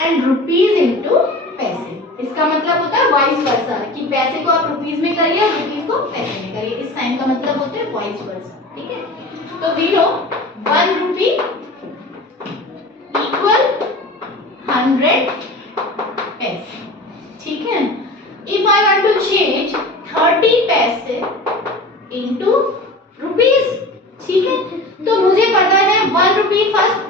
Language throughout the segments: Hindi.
एंड रुपीज इनटू पैसे। इसका मतलब होता है वाइस वर्सा, कि पैसे को आप रुपीज में करिए और रुपीज को पैसे में करिए। इस साइन का मतलब होता है वाइस वर्सा। ठीक है, तो वी नो 1 रुपी इक्वल 100 पैसे। ठीक है, if I want to change 30 पैसे इनटू रुपीज, ठीक है, तो मुझे पता है 1 rupee first,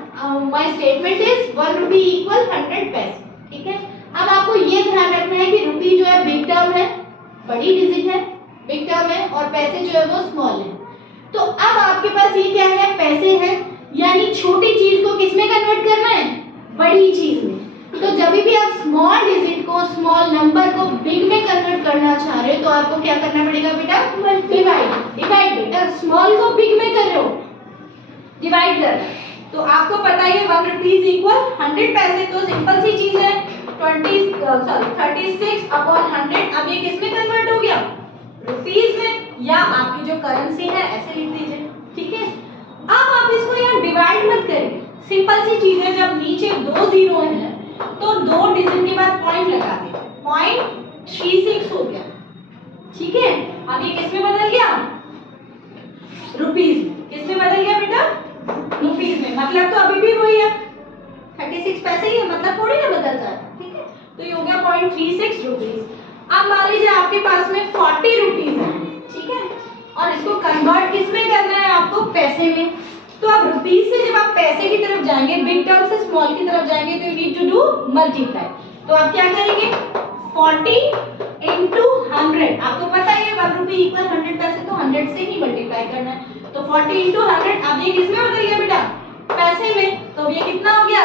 my statement is 1 rupee equal 100 पैसे। ठीक है, अब आपको ये ध्यान रखना है कि रुपी जो है बिग टर्म है, बड़ी डिजिट है, बिग टर्म है, और पैसे जो है वो स्मॉल है। तो अब आपके पास ये क्या है, पैसे है, यानी छोटी चीज को किस में कन्वर्ट करना है, बड़ी चीज में। तो जब भी आप स्मॉल डिजिट को, स्मॉल नंबर को बिग में कन्वर्ट करना चाह रहे हो तो आपको क्या करना पड़ेगा बेटा, डिवाइड बेटा, स्मॉल को बिग में कर रहे हो, डिवाइड करना। तो आपको पता है 1 रुपीज इक्वल 100 पैसे, तो सिंपल सी चीज है 36 अपॉन 100। अब ये किस में कन्वर्ट हो गया, रुपीज में, या आपकी जो करेंसी है ऐसे लिख दीजिए। ठीक है, अब आप इसको यहाँ डिवाइड मत करिए, सिंपल सी चीज है, जब नीचे 2 जीरो है तो 2 डिजिट के बाद पॉइंट लगा दें, 0.36 हो गया। ठीक है, अब ये किस में बदल गया, रुपीज में। किस में बदल गया बेटा, रुपीज में, मतलब तो अभी भी वही है 36 पैसे ही है, मतलब थोड़ी ना बदलता है। ठीक है, तो ये हो गया 0.36 रुपीज। अब मान लीजिए आपके पास में 40 रुपीज है, ठीक है, और इसको कन्वर्ट किस में करना है आपको, पैसे में। तो अब रुपीज से जब आप पैसे की तरफ जाएंगे, बिग टर्म से स्मॉल की तरफ जाएंगे, तो you need to do multiply. तो आप क्या करेंगे, 40 इंटू 100, आपको पता है 1 रुपी इक्वल 100 पैसे, तो 100 से ही मल्टीप्लाई करना है। तो 40 इंटू 100, अब ये किसमें बदल गया बेटा, पैसे में। तो ये कितना हो गया,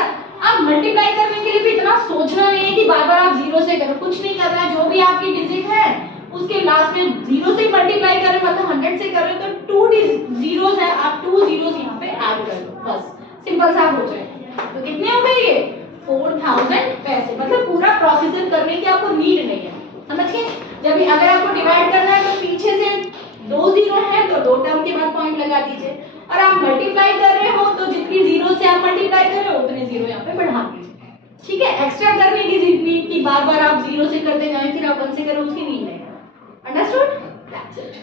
अब मल्टीप्लाई करने के लिए भी इतना सोचना नहीं है कि बार बार आप जीरो से करो, कुछ नहीं करना है। जो भी आपकी डिजिट है उसके लास्ट में जीरो से मल्टीप्लाई कर रहे हो, मतलब 100 से कर रहे हो, तो 2 जीरोस है, आप 2 जीरोस यहाँ पे ऐड कर दो, बस सिंपल सा हो जाएगा। तो कितने हो गए ये 4000 पैसे, मतलब पूरा प्रोसीजर करने की आपको नीड नहीं है, समझ गए। जब अगर आपको डिवाइड करना है तो पीछे से 2 जीरो है तो 2 टर्म के बाद पॉइंट लगा दीजिए, और आप मल्टीप्लाई कर रहे हो तो जितनी जीरो से आप मल्टीप्लाई कर रहे हो उतने जीरो यहाँ पे बढ़ा दीजिए। ठीक है, एक्स्ट्रा करने की जरूरत नहीं कि बार बार आप जीरो से करते जाएं फिर आप 1 से करो, उसकी नीड नहीं है। Understood, that's it.